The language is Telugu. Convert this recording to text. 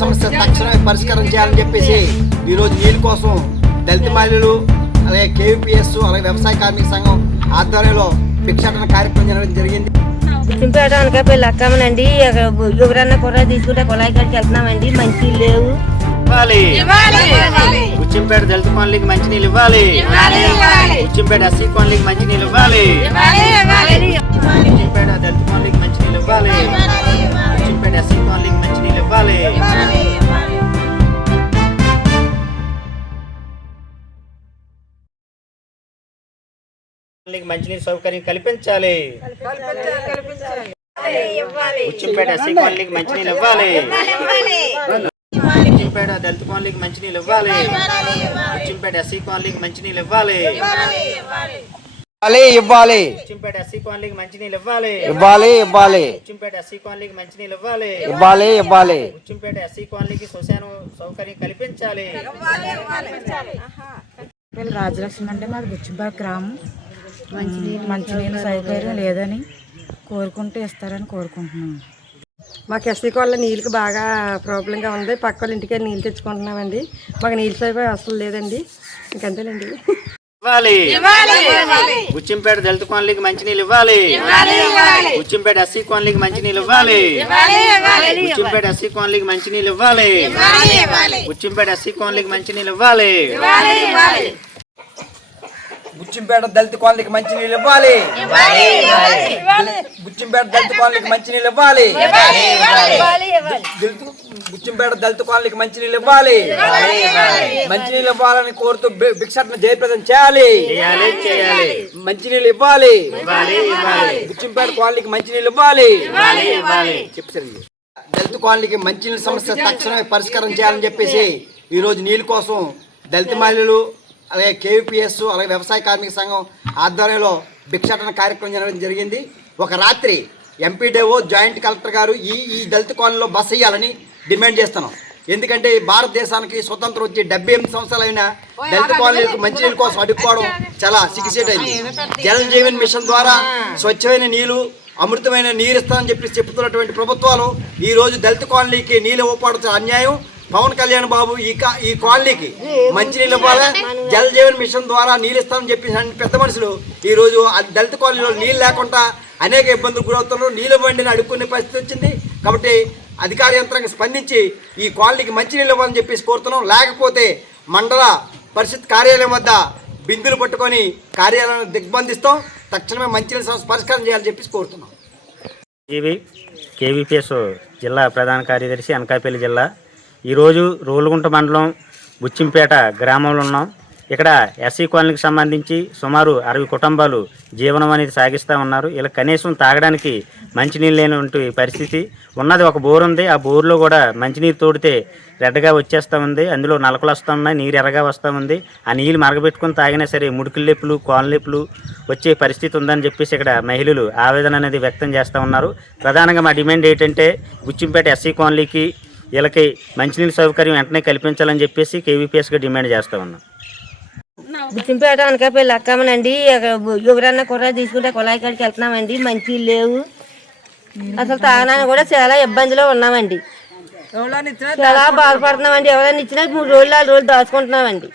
సమస్య తక్షణమే పరిష్కారం చేయాలని చెప్పేసి ఈరోజు నీళ్ళ కోసం దళిత మహిళలు అలాగే కేవీపీఎస్ అలాగే వ్యవసాయ కార్మిక సంఘం ఆధ్వర్యంలో భిక్షాటన కార్యక్రమం జరగడం జరిగింది. బుచ్చింపేట అనకాపల్లి అక్కమనండి. ఎవరన్నా కూడా తీసుకుంటే కుళాయి కాడికి వెళ్తున్నామండి. మంచి లేవు. బుచ్చింపేట దళిత కాలనీకి మంచినీళ్ళు ఇవ్వాలి. బుచ్చింపేట ఎస్సీ కాలనీకి మంచినీళ్ళు ఇవ్వాలి. బుచ్చింపేట దళిత కాలనీకి మంచినీళ్ళు ఇవ్వాలి. బుచ్చింపేట ఎస్సీ కాలనీకి మంచినీళ్ళు ఇవ్వాలి. మంచినీరు సౌకర్యం కల్పించాలి. బుచ్చింపేట ఎస్సీ కాలనీకి మంచినీళ్ళు ఇవ్వాలి. బుచ్చింపేట దళిత కాలనీకి మంచినీళ్ళు ఇవ్వాలి. బుచ్చింపేట ఎస్సీ కాలనీకి మంచినీళ్ళు ఇవ్వాలి. ఇవ్వాలి బుచ్చింపేట ఎస్సీ కాలనీకి మంచినీళ్ళు ఇవ్వాలి. బుచ్చింపేట ఎస్సీ కాలనీకి మంచినీళ్ళు ఇవ్వాలి. బుచ్చింపేట ఎస్సీ కాలనీకి శ్మశాన సౌకర్యం కల్పించాలి. రాజలక్ష్మి అంటే మాది బుచ్చింపేట గ్రామం. మంచినీళ్ళ సౌకర్యం లేదని కోరుకుంటూ ఇస్తారని కోరుకుంటున్నాం. మాకు ఎస్సీ కాలనీ నీళ్ళకి బాగా ప్రాబ్లంగా ఉంది. పక్క వాళ్ళ ఇంటికి నీళ్ళు తెచ్చుకుంటున్నామండి. మాకు నీళ్ళ సౌకర్యం అసలు లేదండి. ఇంకంతేనండి. బుచ్చింపేట దళిత కాలనీకి మంచినీళ్ళు ఇవ్వాలి. బుచ్చింపేట ఎస్సీ కాలనీకి మంచినీళ్ళు ఇవ్వాలి. బుచ్చింపేట ఎస్సీ కాలనీకి మంచినీళ్ళు ఇవ్వాలి. బుచ్చింపేట ఎస్సీ కాలనీకి మంచినీళ్ళు ఇవ్వాలి. బుచ్చింపేట దళిత కాలనీకి మంచినీళ్ళు ఇవ్వాలి. బుచ్చింపేట దళిత కాలనీకి మంచినీళ్ళు ఇవ్వాలి. బుచ్చింపేట దళిత కాలనీకి మంచినీళ్ళు ఇవ్వాలి. మంచినీళ్ళు ఇవ్వాలని కోరుతూ భిక్షాటన జయప్రదం చేయాలి. మంచినీళ్ళు ఇవ్వాలి. బుచ్చింపేట కాలనీకి మంచినీళ్ళు ఇవ్వాలి. చెప్పండి. దళిత కాలనీకి మంచినీళ్ళ సమస్య తక్షణమే పరిష్కారం చేయాలని చెప్పేసి ఈరోజు నీళ్ళ కోసం దళిత మహిళలు అలాగే కేవీపీఎస్ అలాగే వ్యవసాయ కార్మిక సంఘం ఆధ్వర్యంలో భిక్షాటన కార్యక్రమం జరగడం జరిగింది. ఒక రాత్రి ఎంపీడీఓ జాయింట్ కలెక్టర్ గారు ఈ దళిత కాలనీలో బస వేయాలని డిమాండ్ చేస్తున్నాం. ఎందుకంటే భారతదేశానికి స్వతంత్రం వచ్చి 78 సంవత్సరాలైన దళిత కాలనీలకు మంచినీళ్ళ కోసం అడుక్కోవడం చాలా సిగ్గుచేటైంది. జల్ జీవన్ మిషన్ ద్వారా స్వచ్ఛమైన నీళ్లు అమృతమైన నీరు ఇస్తామని చెప్పి చెప్తున్నటువంటి ప్రభుత్వాలు ఈరోజు దళిత కాలనీకి నీళ్ళు ఇవ్వకపోవడం అన్యాయం. పవన్ కళ్యాణ్ బాబు ఈ కాలనీకి మంచినీళ్ళు ఇవ్వాలి, జల్ జీవన్ మిషన్ ద్వారా నీళ్ళు ఇస్తామని చెప్పి పెద్ద మనుషులు ఈరోజు దళిత కాలనీలో నీళ్ళు లేకుండా అనేక ఇబ్బందులు గురవుతున్నారు. నీళ్ళు బండిని అడుక్కునే పరిస్థితి వచ్చింది. కాబట్టి అధికార యంత్రాంగం స్పందించి ఈ కాలనీకి మంచినీళ్ళు ఇవ్వాలని చెప్పేసి కోరుతున్నాం. లేకపోతే మండల పరిషత్ కార్యాలయం వద్ద బిందులు పట్టుకొని కార్యాలయాన్ని దిగ్బంధిస్తాం. తక్షణమే మంచినీళ్ళ సమస్య పరిష్కారం చేయాలని చెప్పేసి కోరుతున్నాం. కేవీపీఎస్ జిల్లా ప్రధాన కార్యదర్శి అనకాపల్లి జిల్లా. ఈరోజు రోలుగుంట మండలం బుచ్చింపేట గ్రామంలో ఉన్నాం. ఇక్కడ ఎస్సీ కాలనీకి సంబంధించి సుమారు 60 కుటుంబాలు జీవనం అనేది సాగిస్తూ ఉన్నారు. ఇలా కనీసం తాగడానికి మంచినీళ్ళు లేనటువంటి పరిస్థితి ఉన్నది. ఒక బోర్ ఉంది. ఆ బోర్లో కూడా మంచినీరు తోడితే రెడ్డగా వచ్చేస్తూ ఉంది. అందులో నలకలు వస్తూ ఉన్నాయి, నీరు ఎర్రగా వస్తూ ఉంది. ఆ నీళ్ళు మరగబెట్టుకుని తాగినా సరే ముడుకుల లెప్పులు కోనలెప్పులు వచ్చే పరిస్థితి ఉందని చెప్పేసి ఇక్కడ మహిళలు ఆవేదన అనేది వ్యక్తం చేస్తూ ఉన్నారు. ప్రధానంగా మా డిమాండ్ ఏంటంటే బుచ్చింపేట ఎస్సీ కాలనీకి వీళ్ళకి మంచినీళ్ళ సౌకర్యం వెంటనే కల్పించాలని చెప్పేసి కేవీపీఎస్గా డిమాండ్ చేస్తూ ఉన్నాం. బుచ్చింపేట అనకాపల్లి అక్కమనండి. ఎవరన్నా కూడా తీసుకుంటే కుళాయి కాడికి వెళ్తున్నామండి. మంచి లేవు. అసలు తాగడానికి కూడా చాలా ఇబ్బందిలో ఉన్నామండి. చాలా బాధపడుతున్నామండి. ఎవరైనా ఇచ్చినా 3 రోజులు 4 రోజులు దాచుకుంటున్నామండి.